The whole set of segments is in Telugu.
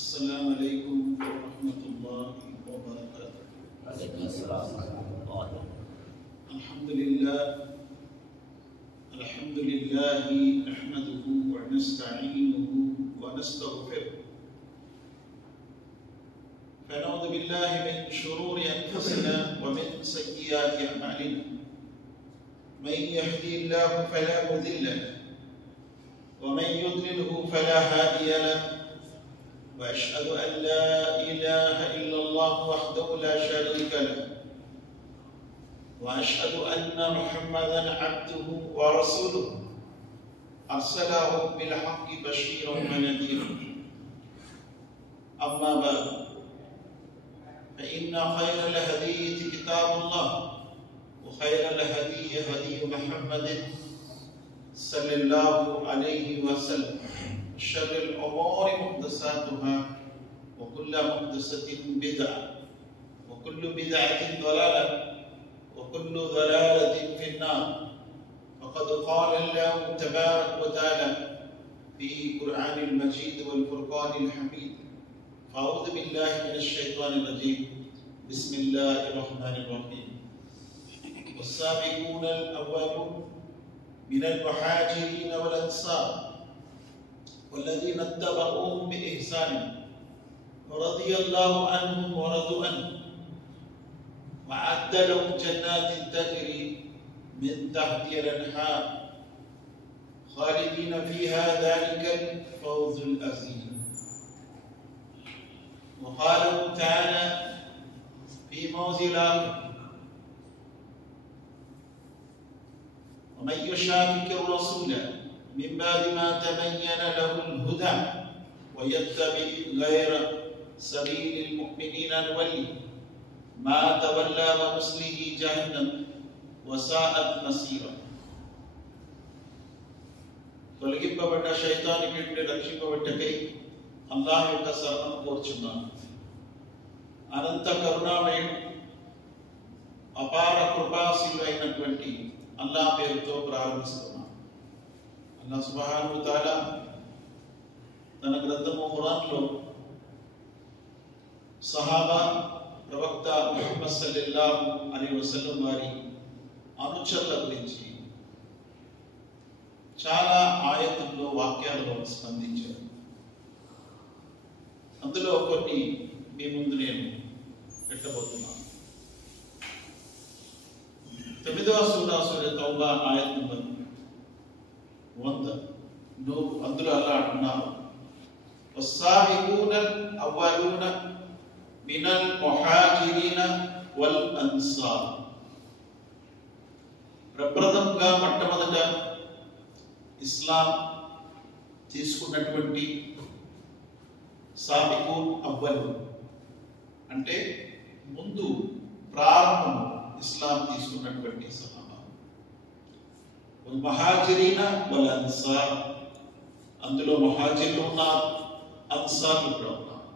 السلام عليكم ورحمة الله وبركاته. وعليكم السلام ورحمة الله. الحمد لله نحمده ونستعينه ونستغفره، فنعوذ بالله من شرور أنفسنا ومن سيئات أعمالنا. من يهدي الله فلا مضل له ومن يضلله فلا هادي له، وأشهد أن لا إله إلا الله وحده لا شريك له، وأشهد أن محمدا عبده ورسوله أرسله بالحق بشيرا ونذيرا. أما بعد، فإن خير الحديث كتاب الله، وخير الهدي هدي محمد صلى الله عليه وسلم، شر الأمور محدثاتها، وكل محدثة بدعة، وكل بدعة ضلالة، وكل ضلالة في النار. فقد قال الله تبارك وتعالى في القرآن المجيد والفرقان الحميد: أعوذ بالله من الشيطان الرجيم، بسم الله الرحمن الرحيم. والسابقون الأولون من المهاجرين والأنصار والذين اتبعوهم بإحسان رضي الله عنهم ورضوا عنه، وأعد لهم جنات تجري من تحتها الأنهار خالدين فيها، ذلك الفوز العظيم. وقال تعالى في موضع آخر: ومن يشاقق الرسول من بعد ما تبين له الهدى ويتبع غير سبيل المؤمنين نوله ما تولى ونصله جهنم وساءت مصيرا. తొలగింపబడ్డ శైతానికి నుండి రక్షింపబట్టకై అల్లాహ్ యొక్క శరణం కోరుచున్నాను. అనంత కరుణామయుడు, అపార కృపాశీలు అయినటువంటి అల్లాహ్ పేరుతో ప్రారంభిస్తున్నాను. అల్లాహ్ సుబ్హానహు వ తఆలా తన గ్రంథము ఖురాన్లో సహాబా, ప్రవక్త ముహమ్మద్ సల్లల్లాహు అలైహి వసల్లం వారి అనుచరుల గురించి చాలా ఆయతుల్లో, వాక్యాలలో స్పందించారు. అందులో కొన్ని మీ ముందు నేను పెట్టబోతున్నాను. 9వ సూర తౌబా ఆయత్ నంబర్ 100. నువ్వు అందులో అలా అంటున్నావు: వస్సాబికూనల్ అవ్వలూన మినల్ ముహాజిరీన వల్ అన్సార్. ప్రప్రథమంగా మొట్టమొదట ఇస్లాం తీసుకున్నటువంటి సాబికూన్ అవ్వలు అంటే ముందు ప్రారంభం ఇస్లాం తీసుకున్నటువంటి సహాబా. వల్ ముహాజిరీన వల్ అన్సార్, అందులో ముహాజిర్లు ఉన్నారు, అన్సార్లు కూడా ఉన్నారు.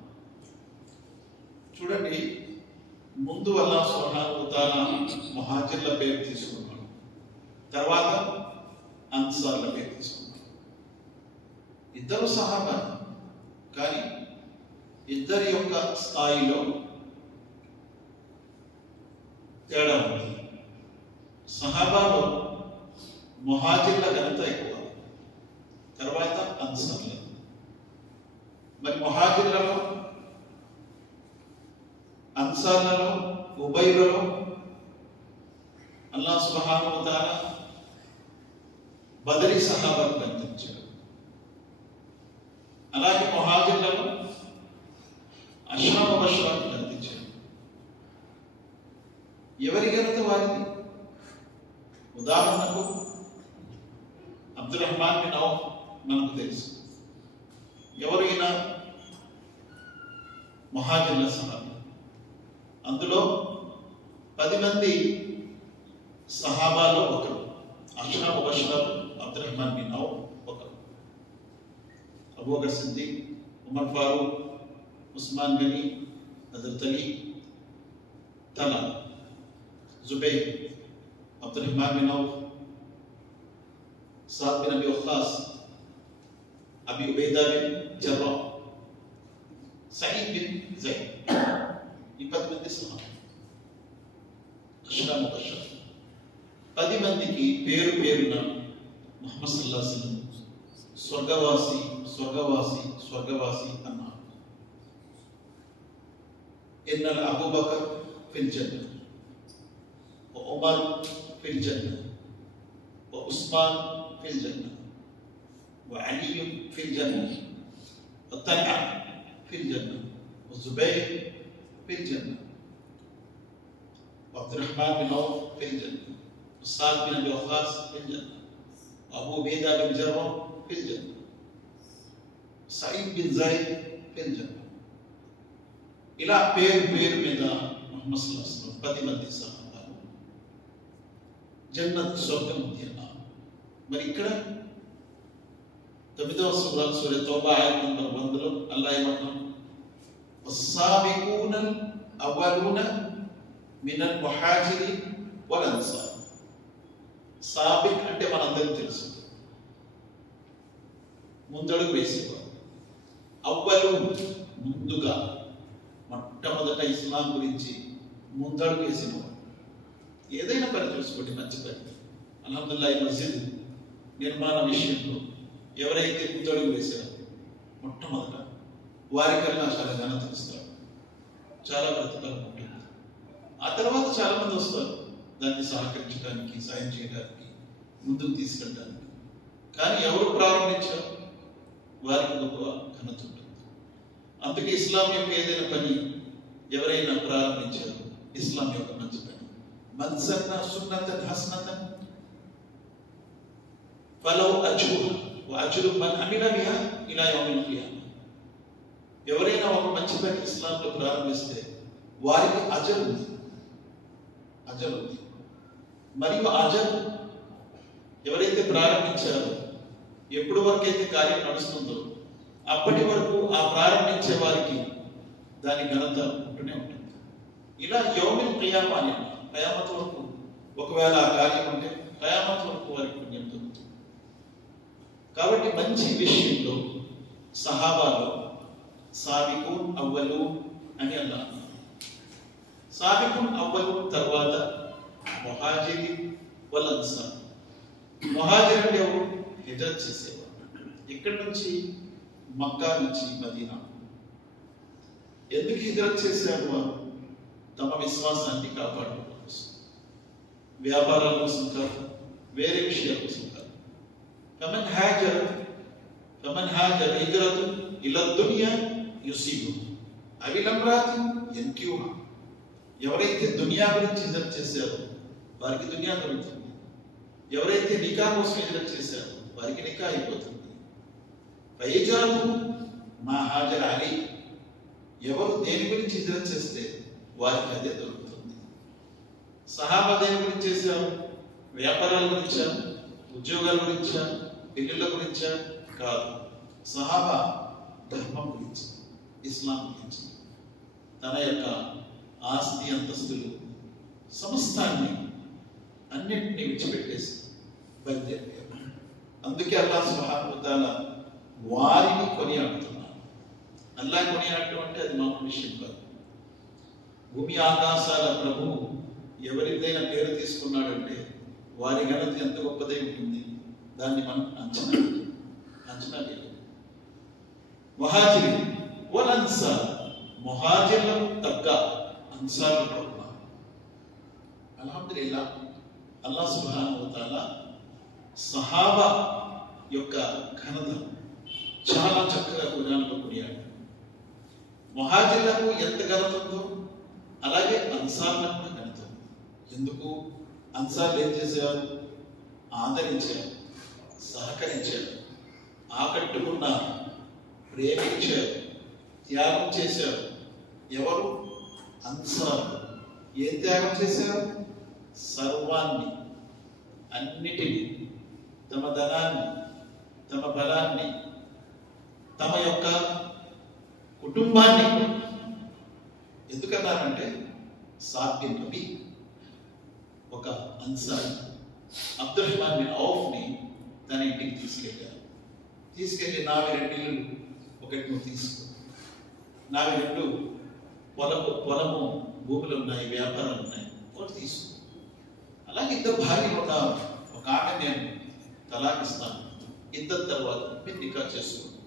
చూడండి, ముందు అల్లాహ్ సుబ్హానహు వ తఆలా ముహాజిర్ల పేరు తీసుకున్నాడు, తర్వాత అన్సార్ల పేరు తీసుకున్నాడు. ఇద్దరు సహాబా, కానీ ఇద్దరి యొక్క స్థాయిలో తేడా ఉంది. సహాబాలో ముహాజిర్ల ఘనత ఎక్కువ, తర్వాత అన్సార్ల. మరి ముహాజిర్లలో, అన్సార్లలో, ఉబైలలో అల్లాహ్ సుబ్హానహు వ తఆలా బదరీ సహాబాను కనిపించాడు. అలాగే ముహాజిర్లలో అష్రా ముబషరాను కనిపించాడు. ఎవరి ఘనత వారిది? ఉదాహరణకు అబ్దుల్ రహ్మాన్ బిన్ ఔఫ్ మనకు తెలుసు. ఎవరైనా ముహాజిర్ల సహాబా. అందులో 10 మంది సహాబాలో ఒకరు. అష్రా ముబషరాలు అబ్దుల్ రహ్మాన్ బిన్ ఔఫ్ ఒకరు. అబూబకర్ సిద్దిక్, ఉమర్ ఫారూక్, ఉస్మాన్ గనీ, Hazrat Ali, Talha, Zubair, Abdul Rahman bin Auf, Saad bin Abi Waqqas, Abi Ubaidah bin Jarrah, Saeed bin Zaid. ఈ 10 మంది సహాబా అష్రా ముబషర్. 10 మందికి పేరు పేరున ముహమ్మద్ సల్లల్లాహు అలైహి వసల్లం స్వర్గవాసి స్వర్గవాసి స్వర్గవాసి అన్నారు. ఇన్నల్ అబూబకర్ ఫిల్ జన్న వ ఉమర్ ఫిల్ జన్న వ ఉస్మాన్ ఫిల్ జన్న వ అలీ ఫిల్ జన్న వ తల్హా ఫిల్ జన్న వ జుబైర్ ఫిల్ జన్న వ అబ్దుర్రహ్మాన్ బిన్ ఔఫ్ ఫిల్ జన్న వ సాద్ బిన్ అబీ వక్కాస్ ఫిల్ జన్న వ అబూ ఉబైదా బిన్ జర్రహ్ ఫిల్ జన్న సయీద్ బిన్ జైద్ ఫిల్ జన్న. ఇలా పేరు పేరు మీద ముహమ్మద్ సల్లల్లాహు అలైహి వసల్లం 10 మంది సహాబాలు జన్నత్ స్వర్గం ఉంది అన్నారు. మరి ఇక్కడ 9వ సూర తౌబా ఆయత్ నంబర్ 100లో అల్లాహ్ ఏమంటున్నాడు? వస్సాబికూనల్ అవలూన మినల్ ముహాజిరిన్ వల్ అన్సార్. సాబిక్ అంటే మనందరికీ తెలుసు, ముందడుగు వేసేవారు. అవ్వలూన్ ముందుగా, మొట్టమొదట ఇస్లాం గురించి ముందడుగు వేసినవాడు. ఏదైనా పని చూసుకోండి, మంచి పని. అల్హమ్దులిల్లాహ్ ఈ మస్జిద్ నిర్మాణ విషయంలో ఎవరైతే ముందడుగు వేశారో మొట్టమొదట వారికన్నా చాలా ఘనత ఇస్తారు, చాలా ప్రతిఫలం ఉంటుంది. ఆ తర్వాత చాలా మంది వస్తారు దాన్ని సహకరించడానికి, సాయం చేయడానికి, ముందుకు తీసుకెళ్ళడానికి. కానీ ఎవరు ప్రారంభించారు వారికి గొప్ప ఘనత ఉంటుంది. అందుకే ఇస్లాం యొక్క ఏదైనా పని ఎవరైనా ప్రారంభించారు, ఇస్లాం యొక్క మంచి పని. మన్ సన్న సున్నతన్ హసనతన్ ఫలౌ అజ్రుహా వ అజ్రు మన్ అమిల బిహా ఇలా యౌమిల్ ఖియామా. ఎవరైనా ఒక మంచి పని ఇస్లాంలో ప్రారంభిస్తే వారికి అజర్ ఉంది, అజర్ ఉంది. మరియు అజర్ ఎవరైతే ప్రారంభించారో, ఎప్పటి వరకు అయితే కార్యం నడుస్తుందో అప్పటి వరకు ఆ ప్రారంభించే వారికి దాని ఘనత ఉంటూనే ఉంటుంది. ఇలా యౌమిల్ ఖియామా అని ఖయామత్ వరకు ఒకవేళ ఆ కార్యం ఉంటే ఖయామత్ వరకు వారికి పుణ్యం దొరుకుతుంది. కాబట్టి మంచి విషయంలో సహాబాలో సాబికూన్ అవ్వలూన్ అని అన్నారు. సాబికూన్ అవ్వలూన్ తర్వాత ముహాజిరిన్ వల్ అన్సార్. ముహాజిర్ అంటే ఎవరు? హిజ్రత్ చేసేవారు. ఇక్కడి నుంచి మక్కా నుంచి మదీనా. ఎందుకు హిజ్రత్ చేశారు వారు? తమ విశ్వాసాన్ని కాపాడుకోవడం కోసం, వ్యాపారాల కోసం కాదు, వేరే విషయాల కోసం కాదు. ఫమన్ హాజర హిజ్రతు ఇలా దునియా యుసీబు అవిల్ అమ్రాతి యన్కిహుహా. ఎవరైతే దునియా గురించి హిజ్రత్ చేశారో వారికి దునియా దొరుకుతుంది. ఎవరైతే నికా కోసం హిజ్రత్ చేశారో వారికి నికా అయిపోతుంది. ఫయజాలు మా హాజర్ అలీ. ఎవరు దేని గురించి హిజ్రత్ చేస్తే వారికి అదే దొరుకుతుంది. సహాబా దేని గురించి చేశారు? వ్యాపారాల గురించా, ఉద్యోగాల గురించా, పెళ్లిళ్ళ గురించా? కాదు. సహాబా ధర్మం గురించి, ఇస్లాం గురించి, తన యొక్క ఆస్తి అంతస్తులు సమస్తాన్ని అన్నింటినీ విడిచిపెట్టేసి బయలుదేరారు. అందుకే అల్లాహ్ సుబ్హానహు వ తఆలా వారిని కొనియాడుతున్నారు. అల్లాహ్ కొనియాడటం అంటే అది మామూలు విషయం కాదు. భూమి ఆకాశాల ప్రభువు ఎవరిదైనా పేరు తీసుకున్నాడంటే వారి ఘనత ఎంత గొప్పదై ఉంటుంది, దాన్ని మనం అంచనా వేయాలి. ముహాజిరిన్ వల్ అన్సార్. ముహాజిర్లకు తగ్గ అన్సార్లు కూడా ఉన్నారు. అల్హమ్దులిల్లాహ్ అల్లాహ్ సుబ్హానహు వ తఆలా సహాబా యొక్క ఘనత చాలా చక్కగా ఖురాన్లో కొనియాడు. ముహాజిర్లకు ఎంత ఘనత ఉందో అలాగే అన్సార్లకు కూడా ఘనత ఉంది. ఎందుకు? అన్సార్లు ఏం చేశారు? ఆదరించారు, సహకరించారు, ఆకట్టుకున్నారు, ప్రేమించారు, త్యాగం చేశారు. ఎవరు? అన్సార్. ఏం త్యాగం చేశారు? సర్వాన్ని, అన్నిటినీ, తమ ధనాన్ని, తమ బలాన్ని, తమ యొక్క కుటుంబాన్ని. ఎందుకన్నారంటే సాద్ బిన్ రబీ ఒక అన్సార్ అబ్దుర్రహ్మాన్ బిన్ ఔఫ్ని తన ఇంటికి తీసుకెళ్ళారు. తీసుకెళ్ళి 4 ఇళ్ళు ఒకటి నువ్వు తీసుకో, నావి 2 పొలము భూములు ఉన్నాయి, వ్యాపారాలు ఉన్నాయి, ఒకటి తీసుకో. అలాగే 2 భార్యలు ఉన్నారు, ఒక ఆమె నేను తలాకిస్తాను, ఇద్దరు తర్వాత మీరు నికా చేసుకోండి.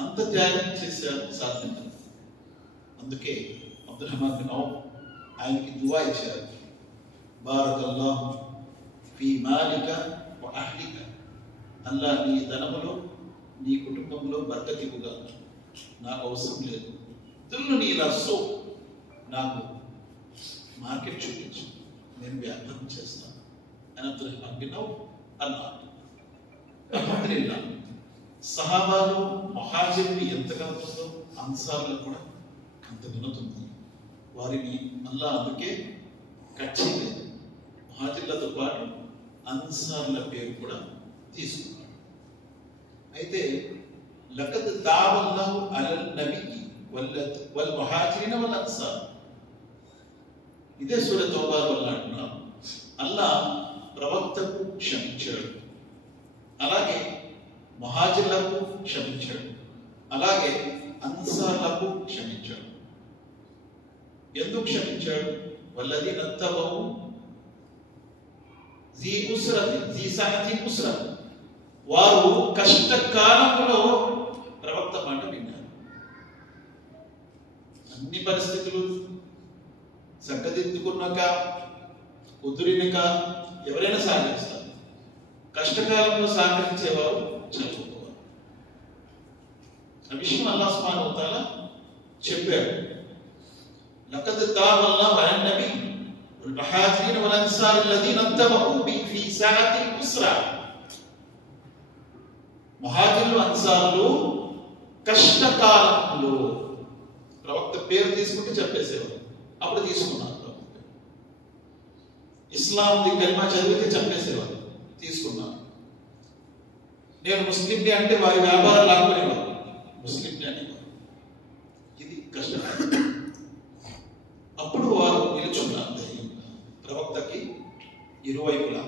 అంత త్యాగం చేశారు సాధ్యం. అందుకే అబ్దుల్ రహమాన్ బిన్ ఔఫ్ ఆయనకి దువా ఇచ్చారు, బారకల్లాహు ఫీ మాలిక వ అహ్లిక, అల్లా నీ ధనములో నీ కుటుంబంలో బర్కతివుగా, నాకు అవసరం లేదు. దుల్లుని రస్సు, నాకు మార్కెట్ చూపించు, నేను వ్యాపారం చేస్తాను అని అబ్దుల్ రహమాన్ బిన్ ఔఫ్ అన్నారు. అల్హమ్దులిల్లాహ్, సహాబాలు ముహాజిర్ని ఎంత కలుతుందో అన్సార్లకు కూడా అంత వినుతుంది. వారిని అల్లా అందుకే కట్ చేయలేదు. ముహాజిర్లతో పాటు అన్సార్ల పేరు కూడా తీసుకున్నారు. అయితే లకద్ తావల్లాహు అలల్ నబియ్యి వల్ ముహాజిరిన వల్ అన్సార్, ఇదే సూరా తౌబాలో అంటున్నాం, అల్లా ప్రవక్తకు క్షమించాడు, అలాగే ముహాజిర్లకు క్షమించాడు, అలాగే అన్సార్లకు క్షమించాడు. ఎందుకు క్షమించాడు? వల్లదీన తబవు జీ ఉస్రతి జీ సహతి ఉస్ర, వారు కష్టకాలంలో ప్రవక్త మాట విన్నారు. అన్ని పరిస్థితులు చక్కదిద్దుకున్నాక కుదిరినక ఎవరైనా సహకరిస్తారు. కష్టకాలంలో సహకరించేవారు చదువుకోవాలి. ఆ విషయం అల్లాహ్ సుబ్హానహు వ తఆలా చెప్పాడు. లకద్ తావల్లాహు అలన్ నబీ వల్ ముహాజిరిన వల్ అన్సార్ అల్లదీన తబవు ఫీ సఅతి ఉస్రా, ముహాజిర్లు అన్సార్లు కష్టకాలంలో ప్రవక్త పేరు తీసుకుంటే చెప్పేసేవారు. అప్పుడు తీసుకున్నారు. ఇస్లాంది కలిమా చదివితే చెప్పేసేవారు, తీసుకున్నారు. నేను ముస్లింని అంటే వారి వ్యాపారాలు ఆపుకునేవారు, ముస్లింని అనేవారు. ఇది కష్టం. అప్పుడు వారు నిలుచున్నారు ప్రవక్తకి ఇరువైపులా,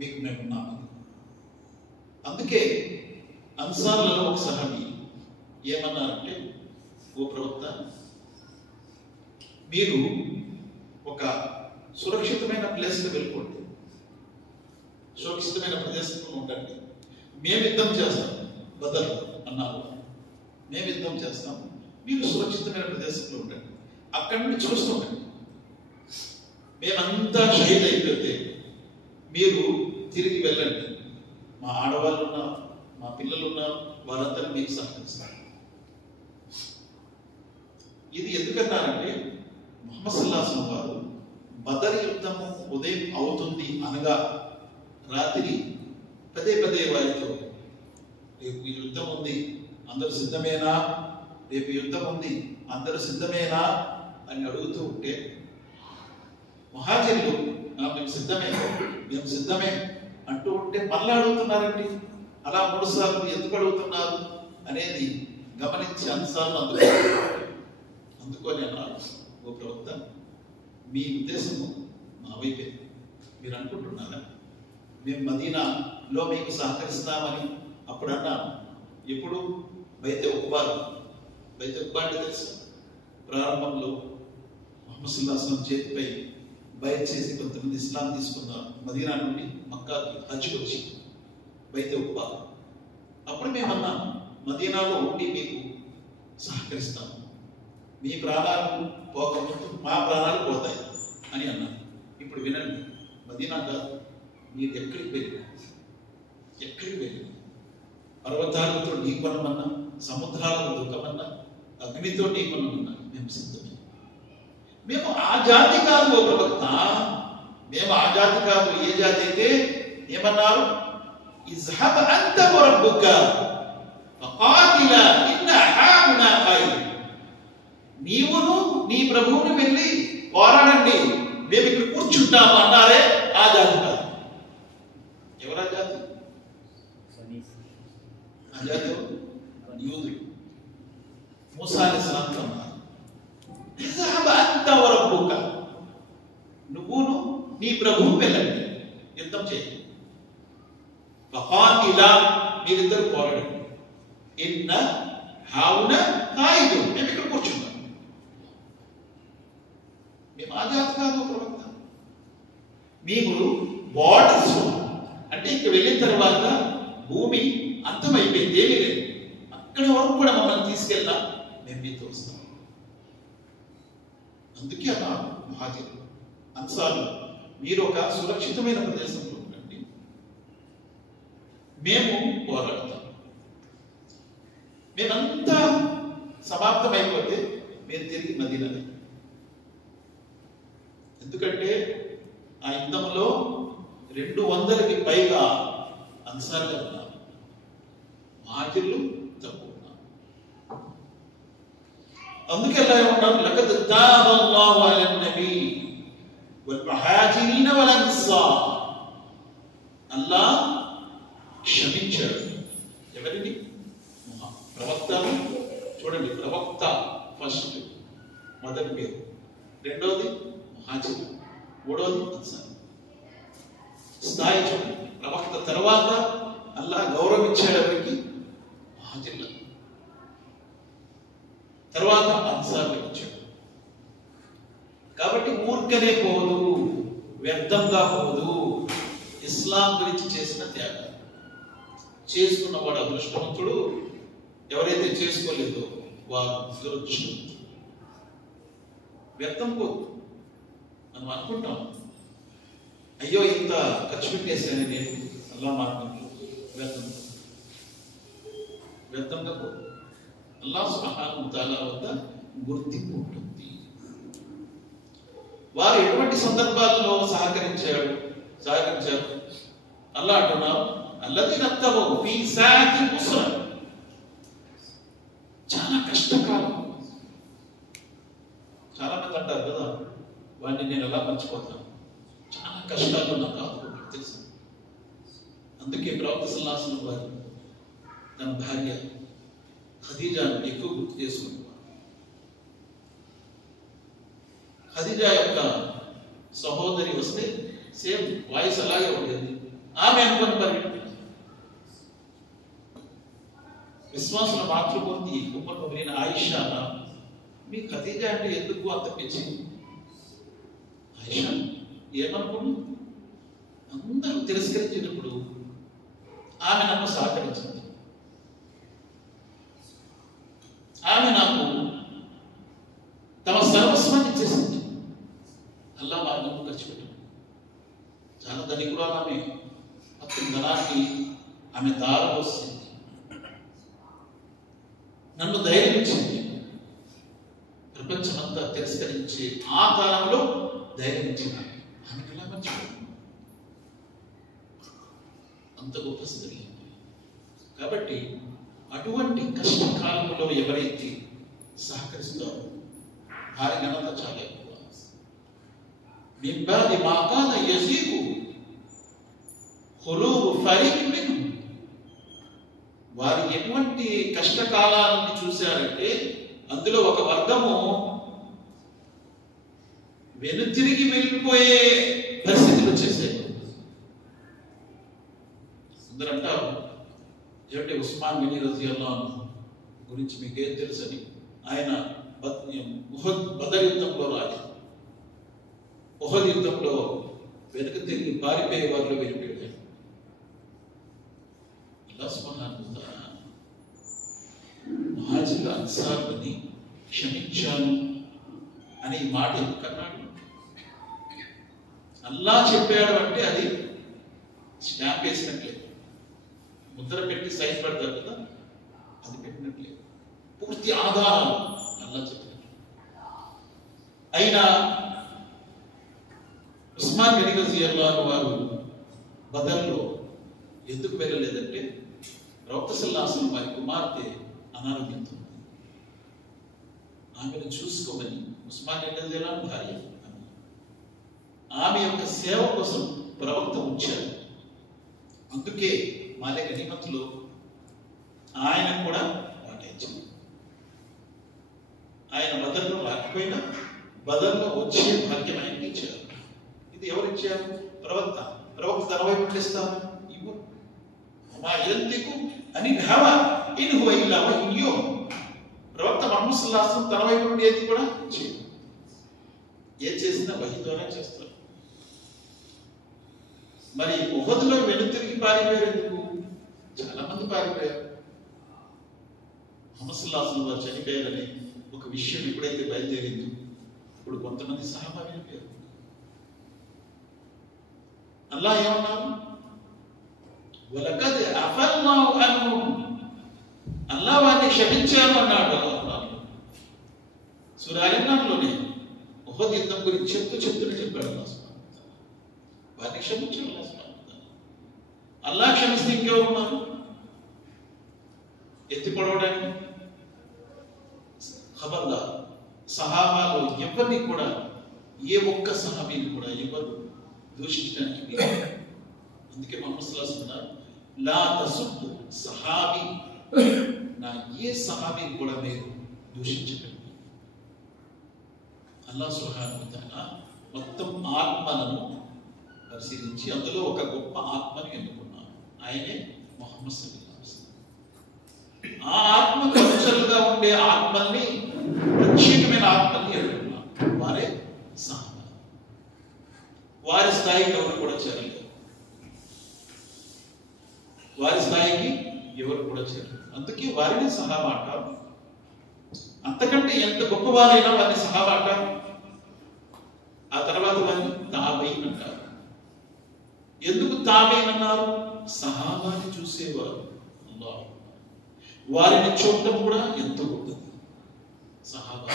మీకు మేమున్నాము. అందుకే అన్సార్లలో ఒక సహాబీ ఏమన్నారంటే, ఓ ప్రవక్త, మీరు ఒక సురక్షితమైన ప్లేస్కి వెళ్ళిపోండి, సురక్షితమైన ప్రదేశంలో ఉండండి, మేము యుద్ధం చేస్తాం బదర్ అన్నారు. మేము యుద్ధం చేస్తాం, మీరు సురక్షితమైన ప్రదేశంలో ఉండండి, అక్కడి నుండి చూస్తుండండి. మేమంతా షహీద్ అయిపోతే మీరు తిరిగి వెళ్ళండి, మా ఆడవాళ్ళు ఉన్నారు, మా పిల్లలు ఉన్నారు, వారందరూ మీకు సహకరిస్తారు. ఇది ఎందుకన్నారంటే, ముహమ్మద్ సల్లల్లాహు అలైహి వసల్లం వారు బదర్ యుద్ధము ఉదయం అవుతుంది అనగా రాత్రి పదే పదే వారితో, రేపు ఈ యుద్ధం ఉంది, అందరూ సిద్ధమేనా, రేపు యుద్ధం ఉంది, అందరూ సిద్ధమేనా అని అడుగుతూ ఉంటే, ముహాజిర్లు మేము సిద్ధమే, మేము సిద్ధమే అంటూ ఉంటే మళ్ళా అడుగుతున్నారండి. అలా 3 సార్లు ఎందుకు అడుగుతున్నారు అనేది గమనించి అన్సార్లు అందుకొని అన్నారు, ఓ ప్రవక్త, మీ ఉద్దేశము మా వైపే, మీరు అనుకుంటున్నారా మేము మదీనాలో మీకు సహకరిస్తామని? అప్పుడు అన్నాను. ఎప్పుడు? బైతే ఉక్బా అంటే తెలుసు, ప్రారంభంలో ముహమ్మద్ సల్లల్లాహు అలైహి వసల్లం చేతిపై బయట చేసి కొంతమంది ఇస్లాం తీసుకున్నారు. మదీనా నుండి మక్కాకి హజ్కి వచ్చి బైతే ఉక్బా. అప్పుడు మేము అన్నాం, మదీనాలో ఉండి మీకు సహకరిస్తాము, మీ ప్రాణాలు పోకముందు మా ప్రాణాలు పోతాయి అని అన్నాను. ఇప్పుడు వినండి, మదీనా కాదు, మీరు ఎక్కడికి వెళ్ళినా పర్వతాలతో ఢీకొనమన్నా, సముద్రాలకు దూకమన్నా, అగ్నితో ఢీకొనమన్నా మేము సిద్ధమే. మేము ఆ జాతి కాదు ఓ ప్రవక్త, మేము ఆ జాతి కాదు. ఏ జాతి అయితే ఏమన్నారు? ఇజ్హబ్ అంత వ రబ్బుక ఫఖాతిలా ఇన్న హాఉనా ఖైర్, నీవును నీ ప్రభువుని వెళ్ళి పోరాడండి, మేము ఇక్కడ కూర్చుంటాము అన్నారే, ఆ జాతి కాదు. ఎవరా జాతి? ఆ జాతి యూదులు. మూసా అలైహిస్సలాం అన్నారు, ఇజ్హబ్ అంత వ రబ్బుక, నువ్వును నీ ప్రభువు వెళ్ళండి, యుద్ధం చేయండి. ఫఖాతిలా, మీరిద్దరు పోరాడండి. ఇన్న హావున ఖాయిదు, మేము ఇక్కడ కూర్చున్నాం. మేము ఆజాద్ కాదు ప్రవక్త. మేము బార్డర్స్ అంటే ఇక్కడ వెళ్ళిన తర్వాత భూమి అంతమైపోయింది, ఏమీ లేదు. అక్కడి వరకు కూడా మమ్మల్ని తీసుకెళ్ళా, మేము మీతో వస్తాం. అందుకే అన్నాడు ముహాజిరులు అన్సార్లు, మీరు ఒక సురక్షితమైన ప్రదేశంలో ఉండండి, మేము పోరాడతాం. మేమంతా సమాప్తమైపోతే మీరు తిరిగి మదీనానే. ఎందుకంటే ఆ యుద్ధంలో 200కి పైగా అన్సార్లు ఉన్నారు, ముహాజిరులు తక్కువ ఉన్నారు. అందుకే అలా ఏమన్నారు, లఖద్ తాబల్లాహు అలన్ నబీ వల్ ముహాజిరీన వల్ అన్సార్. అల్లాహ్ క్షమించాడు ఎవరిని? ప్రవక్తను. చూడండి, ప్రవక్త ఫస్ట్ మొదటి పేరు, రెండోది ముహాజిర్, మూడోది అన్సార్. స్థాయి చూడండి, ప్రవక్త తర్వాత అల్లాహ్ గౌరవించాడు ఎవరికి? ముహాజిర్ల. తర్వాత అన్సార్లకు ఇచ్చాడు. కాబట్టి ఊరికనే పోదు, వ్యర్థంగా పోదు. ఇస్లాం గురించి చేసిన త్యాగం చేసుకున్నవాడు అదృష్టవంతుడు, ఎవరైతే చేసుకోలేదో వారు దురదృష్టవంతుడు. వ్యర్థం పోదు. మనం అనుకుంటాం, అయ్యో ఇంత ఖర్చు పెట్టేశాను నేను అల్లాహ్ మార్గంలో, వ్యర్థంగా పోదు. అల్లాహ్ సుబ్హానహు వ తఆలా వద్ద గుర్తింపు ఉంటుంది. వారు ఎటువంటి సందర్భాల్లో సహకరించారు? అల్లాహ్ అంటున్నారు, అల్లదీన తబౌ ఫీ సాఅతి ఉస్రా. చాలా కష్టకాలం. చాలా మంది అంటారు కదా, వాడిని నేను ఎలా మర్చిపోతాను, చాలా కష్టాలు నాకు ఆదుకుంటారు తెలుసు. అందుకే ప్రవక్త సల్లల్లాహు అలైహి వసల్లం వారు తన భార్య ఖదీజాను ఎక్కువ గుర్తు చేసుకుంటున్నారు. ఖదీజా యొక్క సహోదరి వస్తే సేమ్ వాయిస్ అలాగే ఉండేది. ఆమె అనుకుని పరిగెత్తింది. విశ్వాసుల మాతృమూర్తి ఉమ్మర్ ముమినీన్ ఆయిషా, మీ ఖదీజా అంటే ఎందుకు అంత పిచ్చి? ఆయిషా ఏమనుకున్నా, అందరూ తిరస్కరించినప్పుడు ఆమె నన్ను సహకరించింది. ఆమె నాకు తమ సర్వస్వాన్ని ఇచ్చేసింది. అల్లాహ్ మార్గంలో ఖర్చు పెట్టింది. చాలా ధనికురాలు ఆమె. మొత్తం ధనాన్ని ఆమె దారం వస్తుంది. నన్ను ధైర్యం ఇచ్చింది. ప్రపంచమంతా తిరస్కరించే ఆ కాలంలో ధైర్యం ఇచ్చింది. ఆమెకు ఎలా మర్చిపోయింది? అంత గొప్ప స్త్రీ. కాబట్టి అటువంటి కష్టకాలంలో ఎవరైతే సహకరిస్తారో వారి ఘనత చాలా ఎక్కువ. మిన్ బాది మా కాన యజీగు ఖులూబు ఫరీక్ మిన్హుం. వారు ఎటువంటి కష్టకాలాన్ని చూశారంటే అందులో ఒక వర్గము వెనుతిరిగి వెళ్ళిపోయే పరిస్థితులు వచ్చేసాయి. అందరూ అంటారు, ఏమిటి ఉస్మాన్ బిన్ రజియల్లాహు అన్హు గురించి మీకేం తెలుసని. ఆయన ఉహద్ యుద్ధంలో రాలేదు. ఉహద్ యుద్ధంలో వెనుక తిరిగి పారిపోయే వారిలో వెళ్ళిపోయాడు. అల్లాహ్ సుబ్హానహు వ తఆలా ముహాజిర్ అన్సార్లని క్షమించాను అనే ఈ మాట ఎందుకు అన్నాడు? అల్లాహ్ చెప్పాడు అంటే అది స్టాంప్ వేసినట్లే, ముద్ర పెట్టి సైన్ పెడతారు కదా, అది పెట్టినట్లే. పూర్తి ఆధారాలు అల్లాహ్ చెప్పాడు. అయినా ఉస్మాన్ బిన్ రజియల్లాహు వారు బదర్లో ఎందుకు వెళ్ళలేదంటే ప్రవక్త సల్లల్లాహు అలైహి వసల్లం వారి కుమార్తె అనారోగ్యంతో ఆమెను చూసుకోమని ఉస్మాన్ బిన్ రజియల్లాహు భార్య ఆమె యొక్క సేవ కోసం ప్రవక్త ఉంచారు. అందుకే మాలే గనీమతులో ఆయన కూడా పాటించారు. ఆయన బదర్లో రాకపోయినా బదర్లో వచ్చే భాగ్యం ఆయనకి ఇచ్చారు. ఇది ఎవరిచ్చారు? ప్రవక్త. ప్రవక్త తన వైపు ఇస్తాను ఇవ్వు. మా యంతికు అని హవా ఇన్ హువ ఇల్లా వహ్యు. ప్రవక్త ముహమ్మద్ సల్లల్లాహు అలైహి వసల్లం తన వైపు నుండి ఏది కూడా చేయదు. ఏ చేసినా వహీ ద్వారా చేస్తారు. మరి ఉహదులో వెనుతిరిగి పారిపోయారు ఎందుకు? చాలా మంది పారిపోయారు. ముహమ్మద్ సల్లల్లాహు అలైహి వసల్లం వారు చనిపోయారని ఒక విషయం ఎప్పుడైతే బయలుదేరిందో ఇప్పుడు కొంతమంది సహాబా వెళ్ళిపోయారు. అల్లాహ్ ఏమన్నారు? వలకద్ అఫల్నాహు అన్హుం, అల్లాహ్ వారిని క్షమించాను అన్నాడు అల్లాహ్. సూరా అల్ ఇమ్రాన్లోనే ఉహద్ యుద్ధం గురించి చెప్తూనే చెప్పాడు అల్లాహ్ సుబ్హానహు వ తఆలా. వారిని క్షమించాడు అల్లాహ్ సుబ్హానహు వ తఆలా. అల్లాహ్ క్షమిస్తే ఇంకెవరు ఉన్నారు ఎత్తి పడవడానికి? ఖబర్దార్, సహాబాలో ఎవరిని కూడా, ఏ ఒక్క సహాబీని కూడా ఎవరు దూషించడానికి లేదు. అందుకే ముహమ్మద్ సల్లల్లాహు అలైహి వసల్లం లా తసుబ్బు సహాబీ, నా ఏ సహాబీని కూడా మీరు దూషించకండి. అల్లాహ్ సుబ్హానహు వ తఆలా మొత్తం ఆత్మలను పరిశీలించి అందులో ఒక గొప్ప ఆత్మని ఎన్నుకున్నారు. ఆయనే ముహమ్మద్ సల్లల్లాహు అలైహి వసల్లం. ఆ ఆత్మకు అనుచరులుగా ఉండే ఆత్మల్ని, ప్రత్యేకమైన ఆత్మల్ని ఎన్నుకున్నారు. వారే సహాబా. వారి స్థాయికి ఎవరు కూడా చేరలేదు. వారి స్థాయికి ఎవరు కూడా చేరలేదు. అందుకే వారిని సహాబా అంటారు. అంతకంటే ఎంత గొప్పవారైనా వారిని సహాబా అంటారు. ఆ తర్వాత వారిని తాబీన్ అంటారు. ఎందుకు తాబీన్ అన్నారు? సహాబాని చూసేవారు. అల్లాహ్, వారిని చూడటం కూడా ఎంతో గొప్పది. సహాబా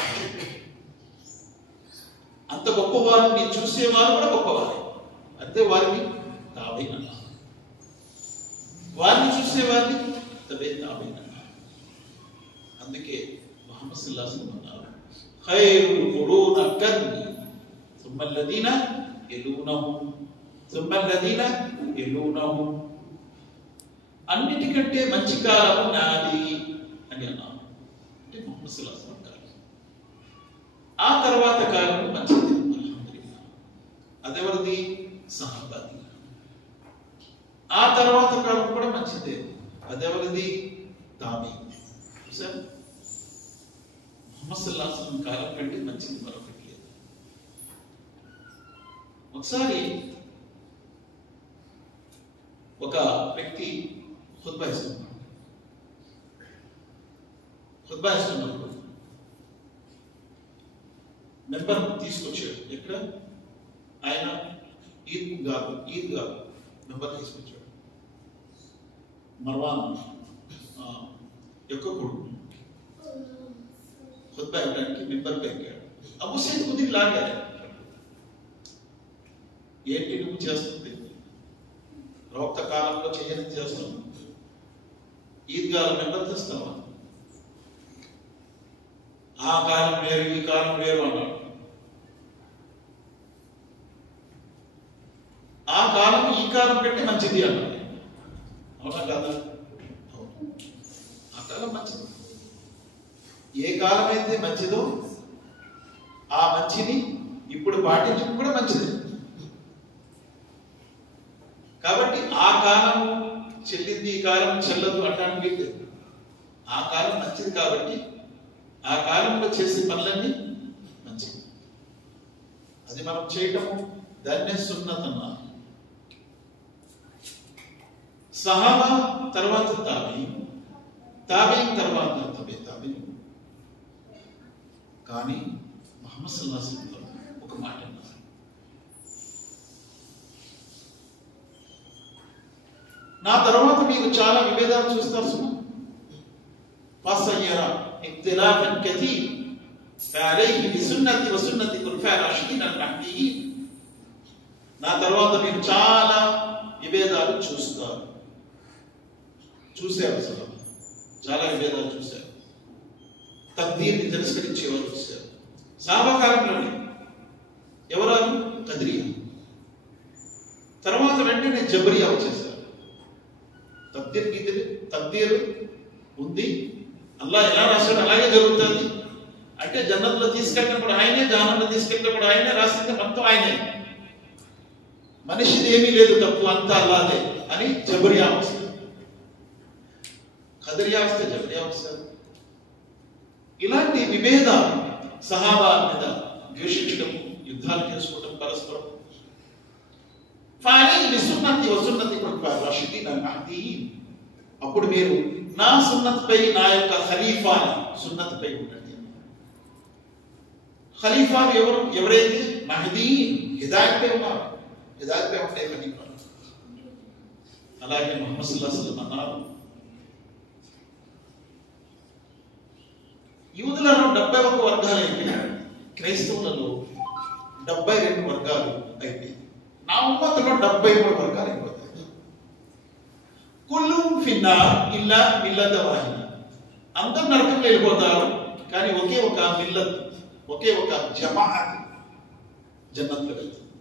అంత గొప్పవారిని చూసేవారు కూడా గొప్పవారు. అంతే వారిని తాబీన్ అన్నారు. వారిని చూసేవారిని తాబీన్ అన్నారు. అందుకే ముహమ్మద్ సల్లల్లాహు అలైహి వసల్లం అన్నారు, ఖైరుల్ ఖురూన కర్నీ ثم الذين يلونهم ثم الذين يلونهم, అన్నిటికంటే మంచి కాలం నాది అని అన్నారు. అంటే ముహమ్మద్ సల్లల్లాహు అలైహి వసల్లం కాలం. ఆ తర్వాత కాలం మంచిది. అల్హమ్దులిల్లాహ్. అదెవరిది? సహాబాది. ఆ తర్వాత కాలం కూడా మంచిదే. అదెవరిది? తాబీన్. సరే, ముహమ్మద్ సల్లల్లాహు అలైహి వసల్లం కాలం కంటే మంచిది మరొకటి లేదు. ఒకసారి ఒక వ్యక్తి ఖుత్బా ఇస్తున్నాడు. ఖుత్బా ఇస్తున్నప్పుడు మెంబర్ తీసుకొచ్చాడు. ఎక్కడ? ఆయన ఈద్గా మెంబర్ తీసుకొచ్చాడు. మర్వాన్ యొక్క కొడుకు ఖుత్బా ఇవ్వడానికి మెంబర్ పై ఎక్కాడు. అబూ సైద్ కొద్దిగా లాగాడు. ఏంటి నువ్వు చేస్తుంది? ప్రవక్త కాలంలో చేయని చేస్తున్నావు, ఈద్గాల మెంబర్ తెస్తావా? ఆ కాలం వేరు, ఈ కాలం వేరు అన్నాడు. ఆ కాలం ఈ కాలం కంటే మంచిది అన్నాడు. అవునా కదా? అవును, ఆ కాలం మంచిది. ఏ కాలం అయితే మంచిదో ఆ మంచిని ఇప్పుడు పాటించడం కూడా మంచిది. కాబట్టి ఆ కాలం చెల్లింది, ఈ కాలం చెల్లదు అనడానికి లేదు. ఆ కాలం మంచిది కాబట్టి ఆ కాలంలో చేసే పనులన్నీ మంచిది. అది మనం చేయటము దాన్నే సున్నత్ అన్నారు. సహాబా తర్వాత తాబీన్, తాబీన్ తర్వాత తాబీన్. కానీ ముహమ్మద్ సల్లల్లాహు అలైహి వసల్లం ఒక మాట అన్నారు. నా తర్వాత మీరు చాలా విభేదాలు చూస్తారు సుమా. ఫసయ్యర ఇఖ్తిలాఫన్ కతీర్ ఫఅలైహి బిసున్నతి వసున్నతి ఖులఫా'i రాషిదీన్ అల్-మహ్దీయీన్. నా తర్వాత మీరు చాలా విభేదాలు చూస్తారు. చూశారు, అసలు చాలా విభేదాలు చూశారు. తక్దీర్ని తిరస్కరించేవారు చూశారు. సహాబాకాలంలోనే ఎవరారు? కద్రియా. తర్వాత వెంటనే జబరియా వచ్చేసారు. తక్దీర్ ఉంది, అల్లాహ్ ఎలా రాశాడు అలాగే జరుగుతుంది అంటే జన్నత్లో తీసుకెళ్ళినప్పుడు ఆయనే, జహన్నంలో తీసుకెళ్ళినప్పుడు ఆయనే, రాసింది మొత్తం ఆయనే, మనిషిది ఏమీ లేదు, తప్పు అంతా అల్లాహ్దే అని జబరియా వస్తారు. ఖదరియా వస్తే జబరియా వస్తారు. ఇలాంటి విభేదాలు సహాబా మీద ద్వేషించడం, యుద్ధాలు చేసుకోవడం పరస్పరం. ఫాలైహి సున్నతి వ సున్నతి ఖులఫాఇర్ రాషిదీన్ అల్ మహ్దీయీన్. అప్పుడు మీరు నా సున్నత్పై, నా యొక్క ఖలీఫా సున్నత్పై ఉండండి. ఖలీఫాలు ఎవరు? ఎవరైతే మహ్దీయీన్ హిదాయత్ పై ఉన్నారు, హిదాయత్ పై ఉండే ఖలీఫా. అలాగే ముహమ్మద్ సల్లల్లాహు అలైహి వసల్లం అన్నారు, యూదులలో 71 వర్గాలు అయిపోయాయి, క్రైస్తవులలో 72 వర్గాలు అయిపోయాయి. నా ఉమ్మతులో 73 వర్గాలు అయిపోతాయి. కుల్లుహుం ఫిన్నార్ ఇల్లా మిల్లత వాహిద. అందరూ నరకంలో వెళ్ళిపోతారు, కానీ ఒకే ఒక మిల్లత్, ఒకే ఒక జమాఅత్ జన్నత్లో వెళ్తుంది.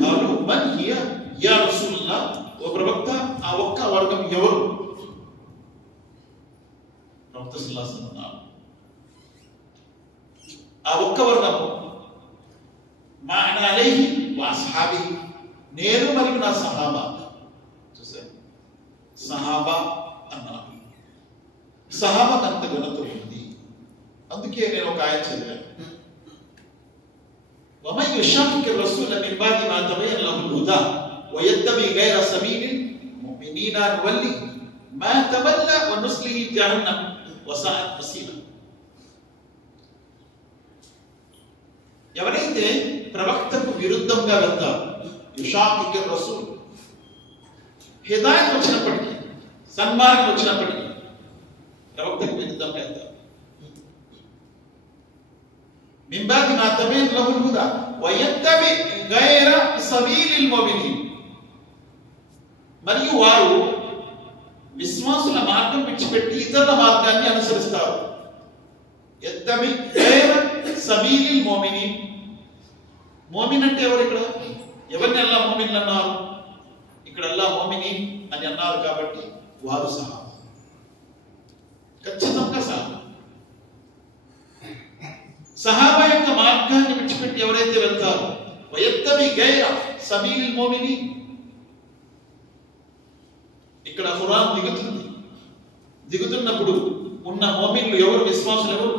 ఖాలు మన్ హియ యా రసూలుల్లాహ్. ఓ ప్రవక్త, ఆ ఒక్క వర్గం ఎవరు? ప్రవక్త సల్లల్లాహు అలైహి వసల్లం ఆ ఒక్క వర్గం మా అనా అలైహి వ అస్హాబిహి, నేను మరియు నా సహాబా. చూసారు, సహాబా అన్నారు. సహాబాకు అంత ఘనత ఉంది. అందుకే నేను ఒక ఆయన చదివాను, వమన్ యుషాఖికి రసూల మిన్ బాది మా తబయ్యన లహుల్ హుదా వ యత్తబి గైర సబీలిల్ ముమినీన నువల్లి మా తవల్లా వ నుస్లిహి జహన్నమ్ వ సఅత్ మసీరా. ఎవరైతే ప్రవక్తకు విరుద్ధంగా వెళ్తారు, యుషాఖికి రసూల్, హిదాయత్ వచ్చినప్పటికీ, సన్మార్గం వచ్చినప్పటికీ ప్రవక్తకు విరుద్ధంగా వెళ్తారు. మిన్ బాది మా తబయ్యన లహుల్ హుదా వ యత్తబి గైర సబీలిల్ ముమినీన్. మరియు వారు విశ్వాసుల మార్గం విడిచిపెట్టి ఇతరుల మార్గాన్ని అనుసరిస్తారు. యత్తబి గైర సబీలిల్ ముమినీన్. మోమిన్ అంటే ఎవరు? ఇక్కడ ఎవరిని అల్లా మోమిన్లు అన్నారు? ఇక్కడ అల్లా మోమినీన్ అని అన్నారు కాబట్టి వారు సహాబా, ఖచ్చితంగా సహాబా. సహాబా యొక్క మార్గాన్ని విడిచిపెట్టి ఎవరైతే వెళ్తారో వయత్తబి గైర సబీలిల్ ముమినీన్. ఇక్కడ ఖురాన్ దిగుతుంది. దిగుతున్నప్పుడు ఉన్న మోమిన్లు ఎవరు? విశ్వాసులు ఎవరు?